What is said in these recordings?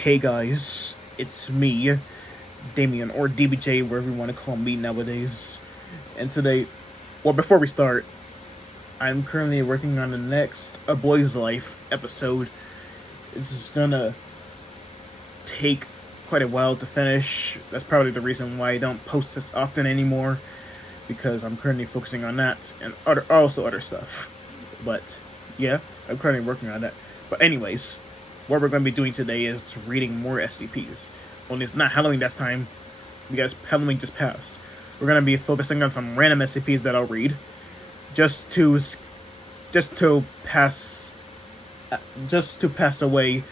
Hey guys, it's me, Damien, or DBJ, wherever you want to call me nowadays. And today, before we start, I'm currently working on the next A Boy's Life episode. This is gonna take quite a while to finish. That's probably the reason why I don't post this often anymore, because I'm currently focusing on that and other stuff. But yeah, I'm currently working on that. But anyways, what we're going to be doing today is reading more SCPs. Only it's not Halloween this time, because Halloween just passed. We're going to be focusing on some random SCPs that I'll read, just to pass away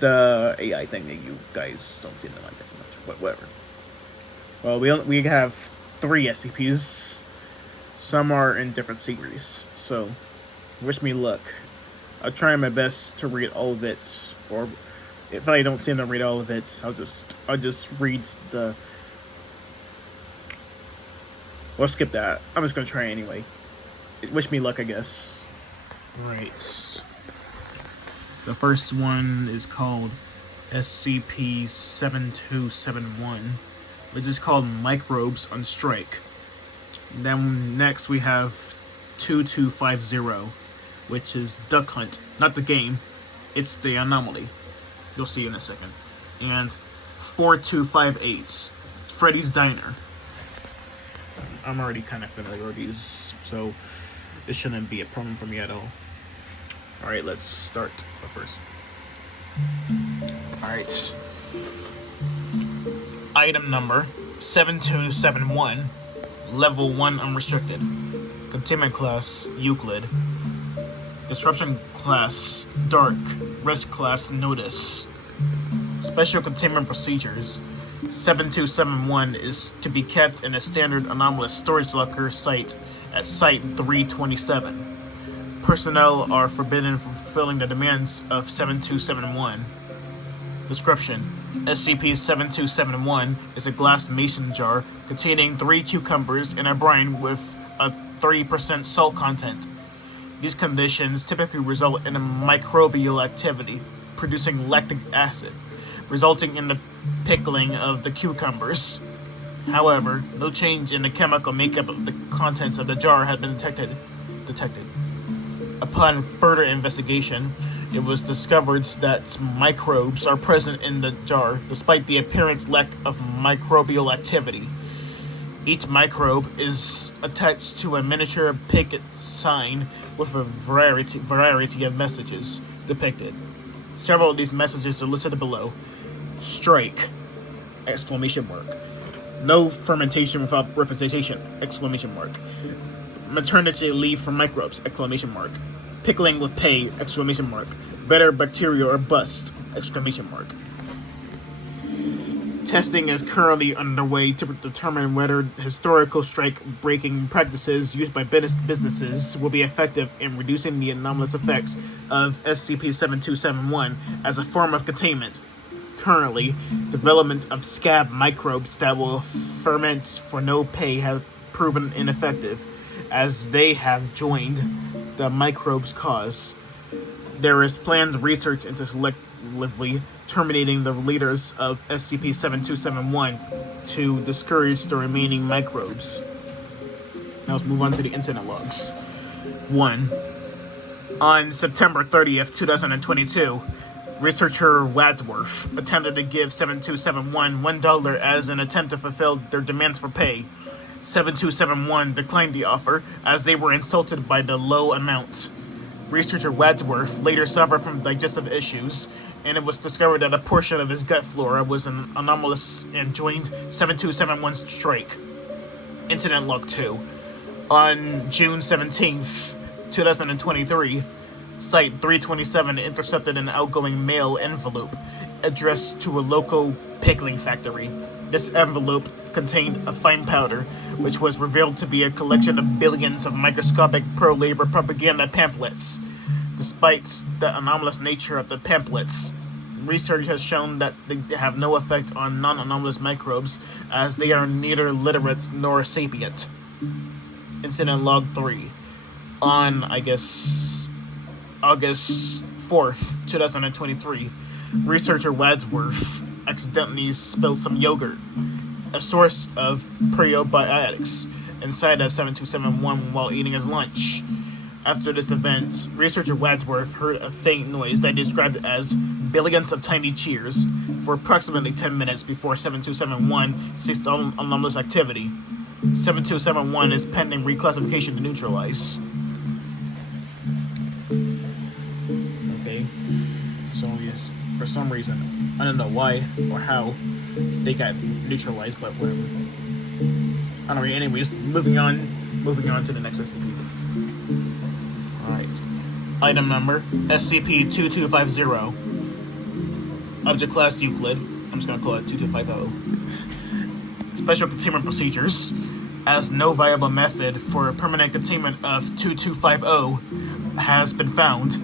the AI thing that you guys don't seem to like as much. But whatever. Well, we have 3 SCPs. Some are in different series, so wish me luck. I'll try my best to read all of it, or if I don't seem to read all of it, I'll just read the. Well, skip that. I'm just gonna try anyway. Wish me luck, I guess. Right. The first one is called SCP-7271, which is called Microbes on Strike. Then next we have 2250, which is Duck Hunt. Not the game, it's the anomaly. You'll see in a second. And 4258, Freddy's Diner. I'm already kind of familiar with these, so this shouldn't be a problem for me at all. Alright, let's start first. Alright. Item number 7271, Level 1 Unrestricted. Containment class Euclid. Disruption class Dark. Risk class Notice. Special containment procedures. 7271 is to be kept in a standard anomalous storage locker site at Site 327. Personnel are forbidden from fulfilling the demands of 7271. Description: SCP-7271 is a glass mason jar containing 3 cucumbers and a brine with a 30% salt content. These conditions typically result in a microbial activity, producing lactic acid, resulting in the pickling of the cucumbers. However, no change in the chemical makeup of the contents of the jar had been detected. Upon further investigation, it was discovered that microbes are present in the jar, despite the apparent lack of microbial activity. Each microbe is attached to a miniature picket sign with a variety of messages depicted. Several of these messages are listed below. Strike! ! No fermentation without representation! Maternity leave for microbes! Pickling with pay! Better bacteria or bust! Testing is currently underway to determine whether historical strike-breaking practices used by businesses will be effective in reducing the anomalous effects of SCP-7271 as a form of containment. Currently, development of scab microbes that will ferment for no pay have proven ineffective, as they have joined the microbe's cause. There is planned research into selectively terminating the leaders of SCP-7271 to discourage the remaining microbes. Now let's move on to the incident logs. 1. On September 30th, 2022, researcher Wadsworth attempted to give 7271 $1 as an attempt to fulfill their demands for pay. 7271 declined the offer as they were insulted by the low amount. Researcher Wadsworth later suffered from digestive issues, and it was discovered that a portion of his gut flora was an anomalous and joined 7271's strike. Incident Log 2. On June 17th, 2023, Site 327 intercepted an outgoing mail envelope addressed to a local pickling factory. This envelope contained a fine powder, which was revealed to be a collection of billions of microscopic pro-labor propaganda pamphlets. Despite the anomalous nature of the pamphlets, research has shown that they have no effect on non-anomalous microbes, as they are neither literate nor sapient. Incident Log 3. On, August 4th, 2023, researcher Wadsworth accidentally spilled some yogurt, a source of probiotics, inside of 7271 while eating his lunch. After this event, researcher Wadsworth heard a faint noise that he described as billions of tiny cheers for approximately 10 minutes before 7271 ceased anomalous activity. 7271 is pending reclassification to neutralize. Okay, so yes, for some reason, I don't know why or how they got neutralized, but whatever. Anyway, anyways, moving on to the next SCP. Alright. Item number SCP-2250. Object class Euclid. I'm just gonna call it 2250. Special containment procedures. As no viable method for permanent containment of 2250 has been found,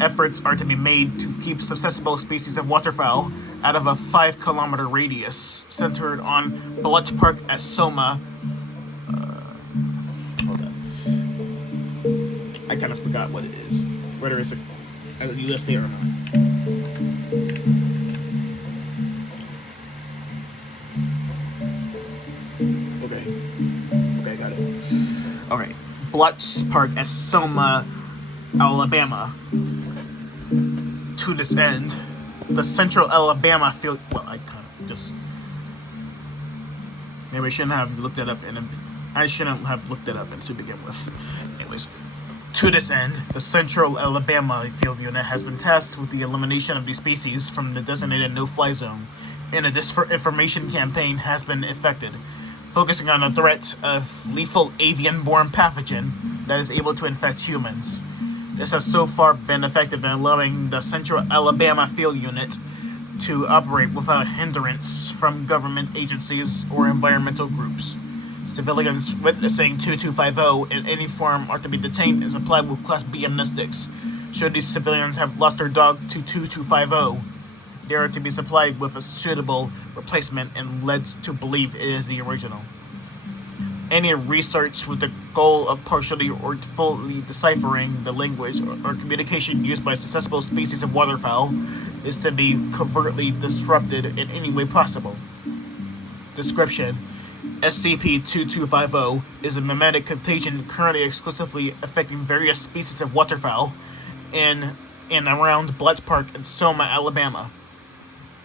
efforts are to be made to keep susceptible species of waterfowl out of a 5-kilometer radius centered on Bletch Park at Soma. Hold on. I kind of forgot what it is. Whether it's a U.S. state or not. Okay, got it. Alright. Bletch Park at Soma, Alabama. To this end, the Central Alabama field. Well, I kind of just. Maybe I shouldn't have looked that up to begin with. Anyways, to this end, the Central Alabama Field Unit has been tasked with the elimination of these species from the designated no-fly zone, and a disinformation campaign has been effected, focusing on the threat of lethal avian-borne pathogen that is able to infect humans. This has so far been effective in allowing the Central Alabama Field Unit to operate without hindrance from government agencies or environmental groups. Civilians witnessing 2250 in any form are to be detained and supplied with Class B amnestics. Should these civilians have lost their dog to 2250, they are to be supplied with a suitable replacement and led to believe it is the original. Any research with the goal of partially or fully deciphering the language or communication used by susceptible species of waterfowl is to be covertly disrupted in any way possible. Description: SCP-2250 is a mimetic contagion currently exclusively affecting various species of waterfowl in and around Bletch Park and Soma, Alabama.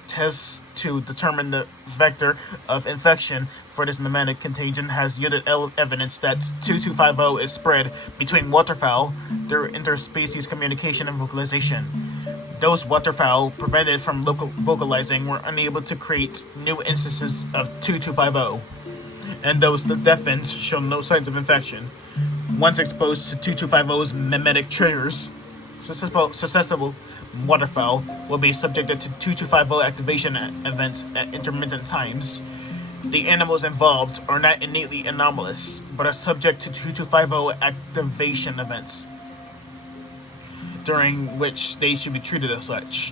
Tests to determine the vector of infection for this mimetic contagion has yielded evidence that 2250 is spread between waterfowl through interspecies communication and vocalization. Those waterfowl prevented from vocalizing were unable to create new instances of 2250, and those deafened show no signs of infection. Once exposed to 2250's mimetic triggers, susceptible waterfowl will be subjected to 2250 activation events at intermittent times. The animals involved are not innately anomalous, but are subject to 2250 activation events, during which they should be treated as such.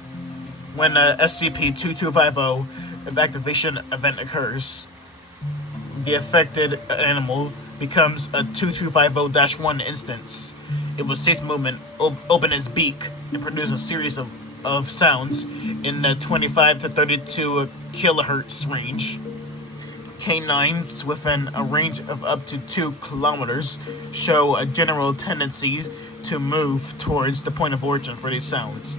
When a SCP-2250 activation event occurs, the affected animal becomes a 2250-1 instance. It will cease movement, open its beak, and produce a series of sounds in the 25 to 32 kilohertz range. Canines within a range of up to 2 kilometers show a general tendency to move towards the point of origin for these sounds.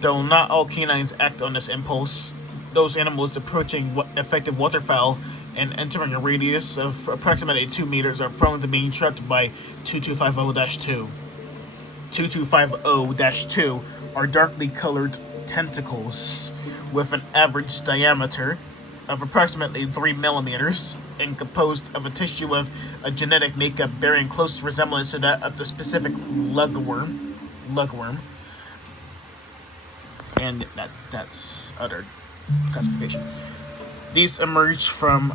Though not all canines act on this impulse, those animals approaching affected waterfowl and entering a radius of approximately 2 meters are prone to being trapped by 2250-2. 2250-2 are darkly colored tentacles with an average diameter of approximately 3 millimeters and composed of a tissue of a genetic makeup bearing close resemblance to that of the specific lugworm. And that's other classification. These emerge from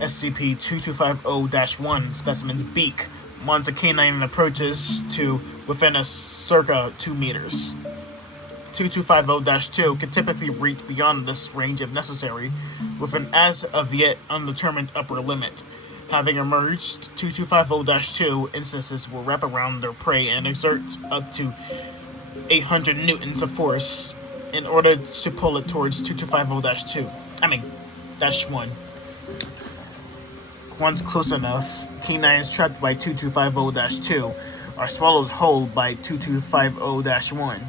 SCP-2250-1 specimen's beak once a canine approaches to within a circa 2 meters. 2250-2 can typically reach beyond this range if necessary, with an as of yet undetermined upper limit. Having emerged, 2250-2 instances will wrap around their prey and exert up to 800 newtons of force in order to pull it towards 2250-2. Dash 1. Once close enough, canines trapped by 2250-2 are swallowed whole by 2250-1.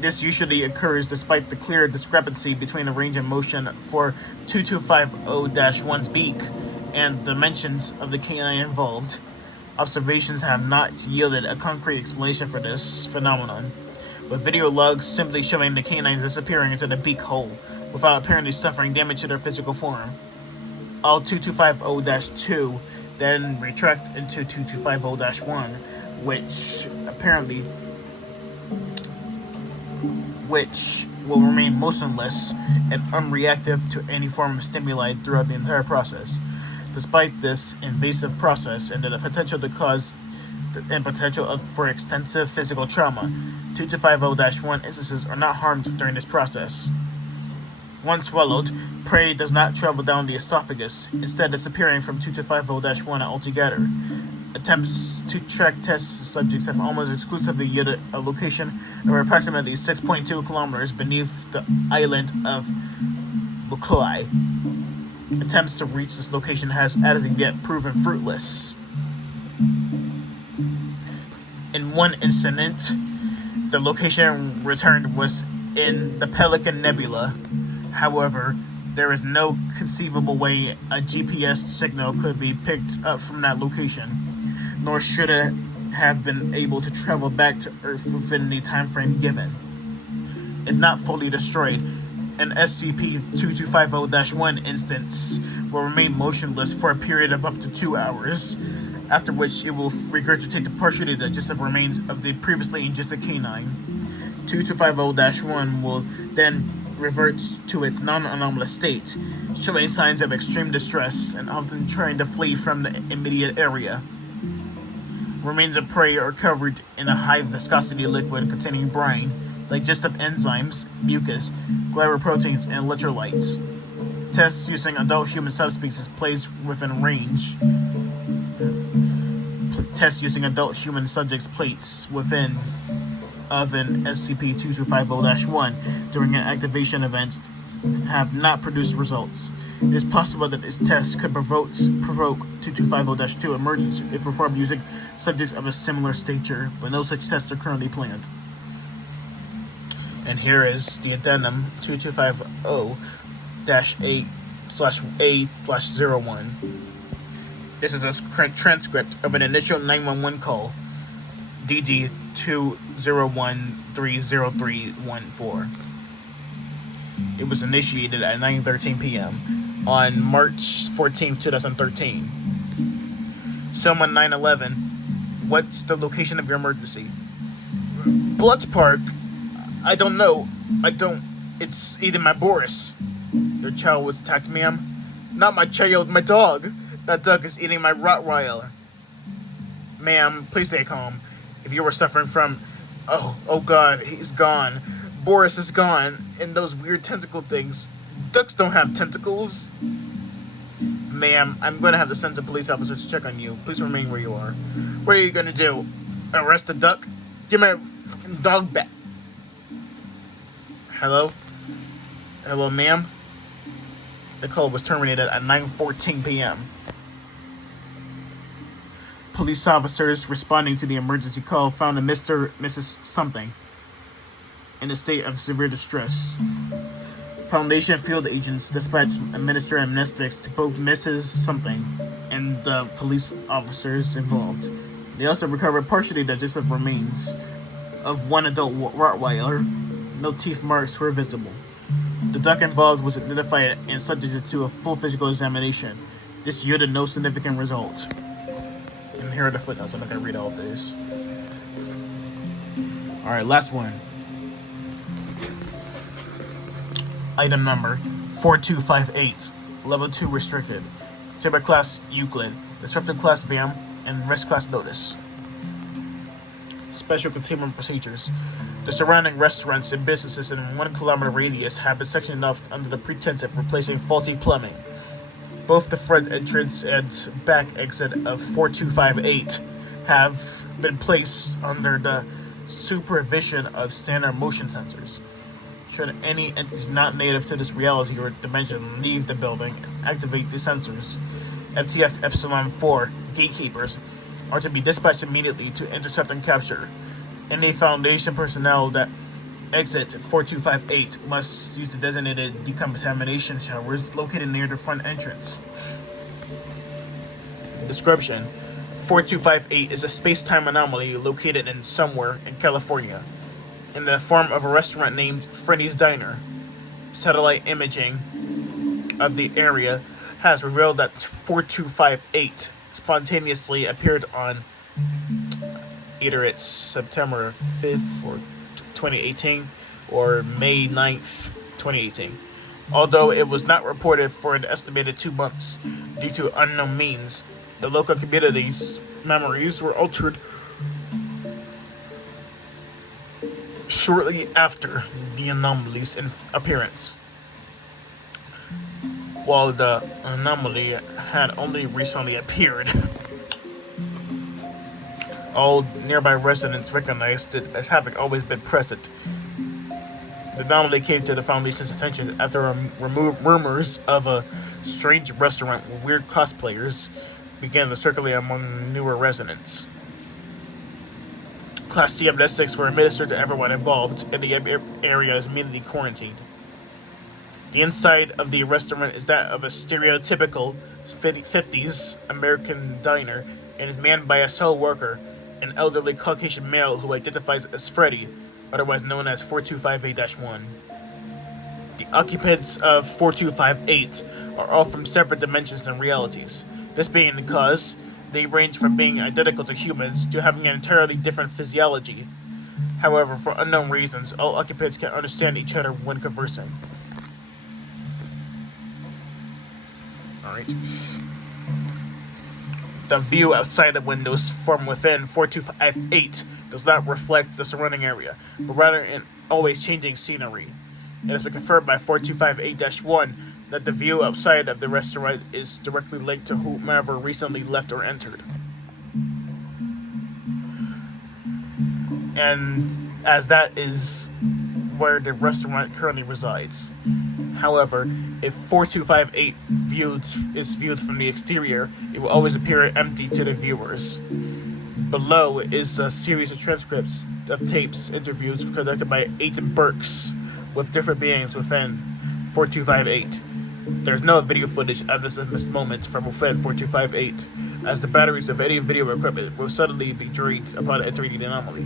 This usually occurs despite the clear discrepancy between the range of motion for 2250-1's beak and dimensions of the canine involved. Observations have not yielded a concrete explanation for this phenomenon, with video logs simply showing the canine disappearing into the beak hole without apparently suffering damage to their physical form. All 2250-2 then retract into 2250-1, which will remain motionless and unreactive to any form of stimuli throughout the entire process. Despite this invasive process and the potential for extensive physical trauma, 2250-1 instances are not harmed during this process. Once swallowed, prey does not travel down the esophagus, instead disappearing from 2250-1 altogether. Attempts to track test subjects have almost exclusively yielded a location of approximately 6.2 kilometers beneath the island of Wiki. Attempts to reach this location has as of yet proven fruitless. In one incident, the location returned was in the Pelican Nebula. However, there is no conceivable way a GPS signal could be picked up from that location, nor should it have been able to travel back to Earth within the time frame given. If not fully destroyed, an SCP-2250-1 instance will remain motionless for a period of up to 2 hours, after which it will regurgitate the partially digested remains of the previously ingested canine. 2250-1 will then revert to its non-anomalous state, showing signs of extreme distress and often trying to flee from the immediate area. Remains of prey are covered in a high viscosity liquid containing brine, digestive enzymes, mucus, glycoproteins, and electrolytes. Tests using adult human subspecies placed within range. Tests using adult human subjects placed within of an SCP-2250-1 during an activation event have not produced results. It is possible that this test could provoke 2250-2 emergence if performed using subjects of a similar stature, but no such tests are currently planned. And here is the addendum 2250-8/A/01. This is a transcript of an initial 911 call, DD 201-30314. It was initiated at 9:13 p.m. on March 14, 2013. Someone 911, what's the location of your emergency? Blood Park. I don't know. It's eating my Boris. Your child was attacked, ma'am? Not my child, my dog. That dog is eating my Rottweiler. Ma'am, please stay calm. If you were suffering from... Oh God, he's gone. Boris is gone. And those weird tentacle things. Ducks don't have tentacles. Ma'am, I'm going to have to send some police officers to check on you. Please remain where you are. What are you going to do? Arrest the duck? Give my dog back. Hello? Hello, ma'am? The call was terminated at 9:14 p.m. Police officers responding to the emergency call found a Mr. Mrs. Something in a state of severe distress. Foundation field agents dispatched administrative amnestics to both Mrs. Something and the police officers involved. They also recovered partially digested remains of one adult Rottweiler. No teeth marks were visible. The duck involved was identified and subjected to a full physical examination. This yielded no significant result. And here are the footnotes. I'm not going to read all of these. Alright, last one. Item number 4258. Level 2 restricted. Timber class Euclid. Disruptive class VAM. And risk class Notice. Special containment procedures. The surrounding restaurants and businesses in a 1 kilometer radius have been sectioned off under the pretense of replacing faulty plumbing. Both the front entrance and back exit of 4258 have been placed under the supervision of standard motion sensors. Should any entity not native to this reality or dimension leave the building and activate the sensors, FTF Epsilon 4 gatekeepers are to be dispatched immediately to intercept and capture. Any Foundation personnel that exit 4258 must use the designated decontamination showers located near the front entrance. Description: 4258 is a space-time anomaly located in somewhere in California, in the form of a restaurant named Freddy's Diner. Satellite imaging of the area has revealed that 4258 spontaneously appeared on either it's September 5th or 2018 or May 9th, 2018. Although it was not reported for an estimated 2 months due to unknown means, the local community's memories were altered shortly after the anomaly's appearance. While the anomaly had only recently appeared, all nearby residents recognized it as having always been present. The anomaly came to the Foundation's attention after rumors of a strange restaurant with weird cosplayers began to circulate among newer residents. Class C amnestics were administered to everyone involved, and the area is immediately quarantined. The inside of the restaurant is that of a stereotypical 50s American diner and is manned by a sole worker, an elderly Caucasian male who identifies as Freddy, otherwise known as 4258-1. The occupants of 4258 are all from separate dimensions and realities, this being because they range from being identical to humans to having an entirely different physiology. However, for unknown reasons, all occupants can understand each other when conversing. Alright. The view outside the windows from within 4258 does not reflect the surrounding area, but rather an always changing scenery. It has been confirmed by 4258-1 that the view outside of the restaurant is directly linked to whomever recently left or entered. And as that is where the restaurant currently resides. However, if 4258 is viewed from the exterior, it will always appear empty to the viewers. Below is a series of transcripts of tapes interviews conducted by Agent Burks with different beings within 4258. There's no video footage of this moment from within 4258, as the batteries of any video equipment will suddenly be drained upon entering the anomaly.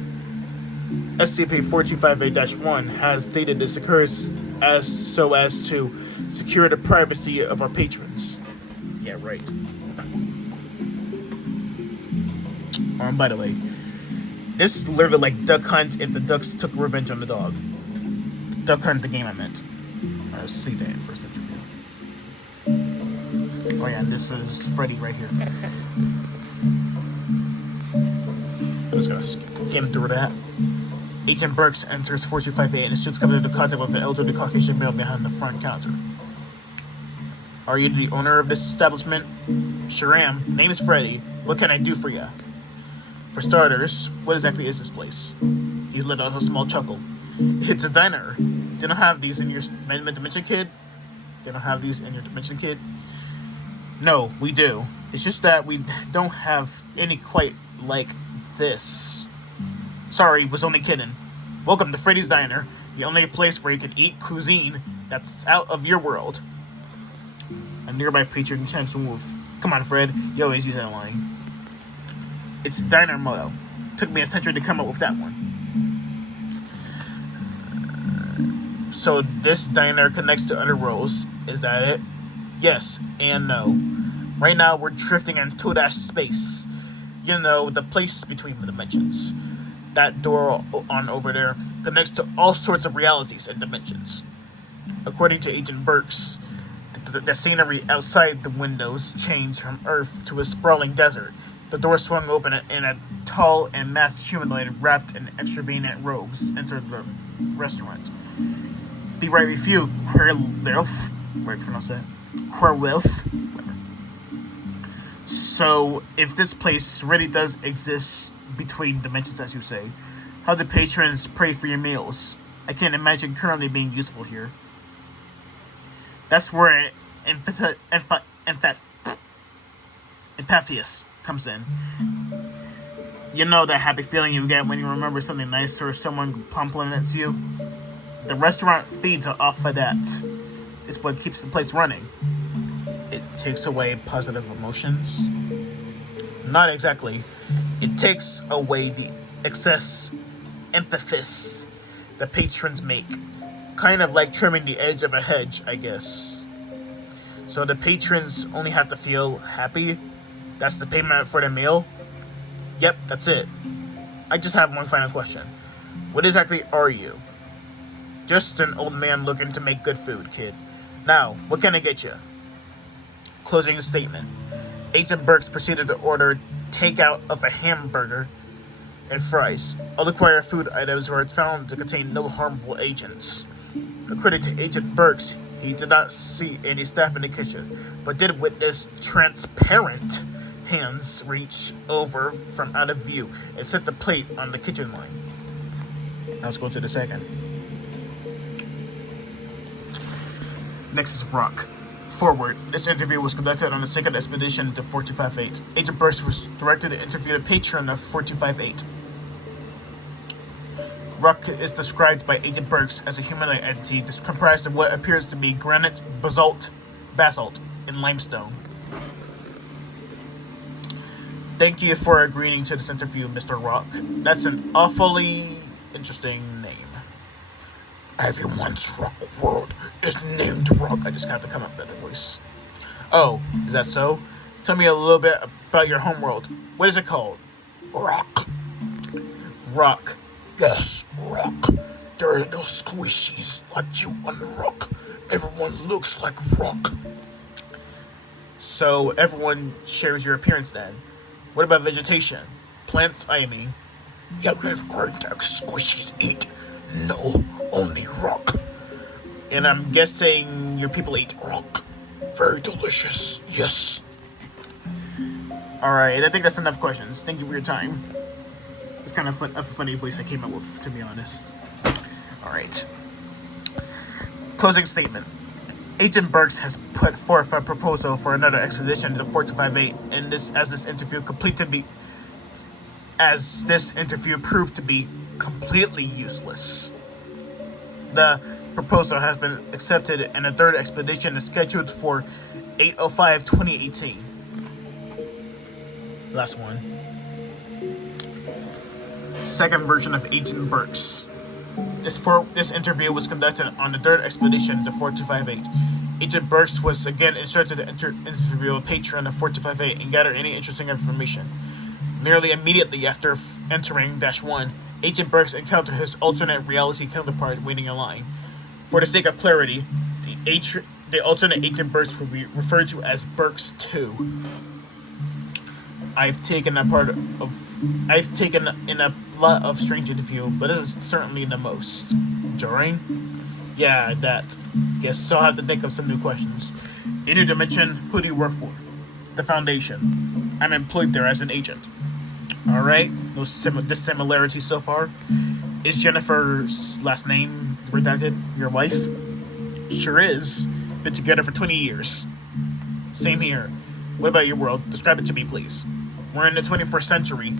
SCP-4258-1 has stated this occurs as to secure the privacy of our patrons. Yeah, right. By the way, this is literally like Duck Hunt if the ducks took revenge on the dog. Duck Hunt, the game I meant. Let's see that first interview. Oh yeah, this is Freddy right here. I'm just gonna skim through that. Agent Burks enters 4258 and is soon coming into contact with an elderly Caucasian male behind the front counter. Are you the owner of this establishment? Sure am. Name is Freddy. What can I do for you? For starters, what exactly is this place? He's let out a small chuckle. It's a diner. They don't have these in your dimension, kid? They don't have these in your dimension, kid? No, we do. It's just that we don't have any quite like this. Sorry, was only kidding. Welcome to Freddy's Diner, the only place where you can eat cuisine that's out of your world. A nearby preacher chants a wolf. Come on, Fred. You always use that line. It's diner motto. Took me a century to come up with that one. So this diner connects to other worlds. Is that it? Yes and no. Right now we're drifting in two-dash space. You know, the place between the dimensions. That door on over there connects to all sorts of realities and dimensions. According to Agent Burks, the scenery outside the windows changed from Earth to a sprawling desert. The door swung open and a tall and masked humanoid wrapped in extravagant robes entered the restaurant. Be right with you, Quirwilf. Right, pronounce that. Quirwilf. So, if this place really does exist between dimensions, as you say, How do patrons pray for your meals? I can't imagine currently being useful here. That's where Empathius comes in. You know that happy feeling you get when you remember something nice or someone compliments you? The restaurant feeds off of that. It's what keeps the place running. It takes away positive emotions? Not exactly. It takes away the excess emphasis the patrons make. Kind of like trimming the edge of a hedge, I guess. So the patrons only have to feel happy? That's the payment for the meal? Yep, that's it. I just have one final question. What exactly are you? Just an old man looking to make good food, kid. Now, what can I get you? Closing statement. Agent Burks proceeded to order takeout of a hamburger and fries. All acquired food items were found to contain no harmful agents. According to Agent Burks, he did not see any staff in the kitchen, but did witness transparent hands reach over from out of view and set the plate on the kitchen line. Now let's go to the second. Next is Rock. Forward. This interview was conducted on the second expedition to 4258. Agent Burks was directed to interview the patron of 4258. Rock is described by Agent Burks as a humanoid entity comprised of what appears to be granite, basalt, and limestone. Thank you for agreeing to this interview, Mr. Rock. That's an awfully interesting name. Everyone's rock world is named Rock. I just have to come up with that voice. Oh, is that so? Tell me a little bit about your homeworld. What is it called? Rock. Rock. Yes, Rock. There are no squishies like you on Rock. Everyone looks like Rock. So everyone shares your appearance then. What about vegetation? Plants, I mean. Yeah, we're going to squishies eat. No, only Rock. And I'm guessing your people eat Rock. Very delicious, yes. Alright, I think that's enough questions. Thank you for your time. It's kind of a funny voice I came up with, to be honest. Alright. Closing statement. Agent Burks has put forth a proposal for another expedition to 4258, and this interview proved to be completely useless. The proposal has been accepted, and a third expedition is scheduled for 8/05/2018. Last one. Second version of Agent Burks. This interview was conducted on the third expedition to 4258. Agent Burks was again instructed to interview a patron of 4258 and gather any interesting information. Nearly immediately after entering -1, Agent Burks encountered his alternate reality counterpart waiting in line. For the sake of clarity, the alternate Agent Burks will be referred to as Burks 2. I've taken in a lot of strange interview, but this is certainly the most jarring. Yeah, that. Guess I'll have to think of some new questions. In your dimension, who do you work for? The Foundation. I'm employed there as an agent. Alright, no dissimilarities so far. Is Jennifer's last name redacted your wife? Sure is. Been together for 20 years. Same here. What about your world? Describe it to me, please. We're in the 21st century.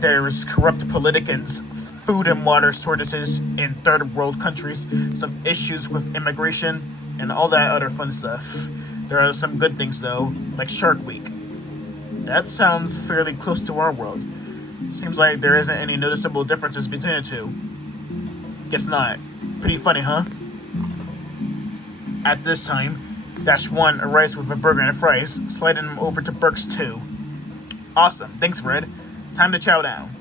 There's corrupt politicans, food and water shortages in third world countries, some issues with immigration, and all that other fun stuff. There are some good things though, like Shark Week. That sounds fairly close to our world. Seems like there isn't any noticeable differences between the two. Guess not. Pretty funny, huh? At this time, -1 arrives with a burger and fries, sliding him over to Burks 2. Awesome, thanks Red. Time to chow down.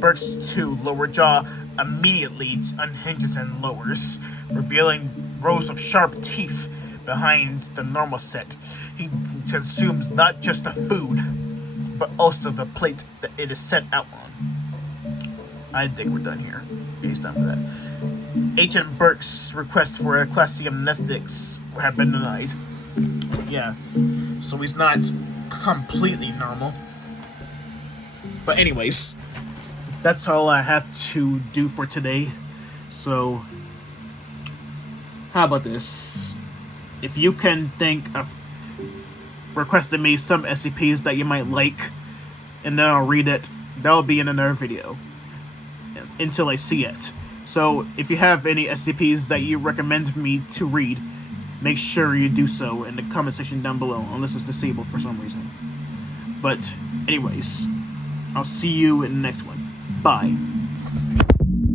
Burks 2 lower jaw immediately unhinges and lowers, revealing rows of sharp teeth behind the normal set. He consumes not just the food, but also the plate that it is set out on. I think we're done here. He's done with that. Agent Burks' request for a class C amnestics have been denied. Yeah, so he's not completely normal. But anyways, that's all I have to do for today. So, how about this? If you can think of requesting me some SCPs that you might like, and then I'll read it, that'll be in another video until I see it. So, if you have any SCPs that you recommend me to read, make sure you do so in the comment section down below, unless it's disabled for some reason. But, anyways, I'll see you in the next one. Bye.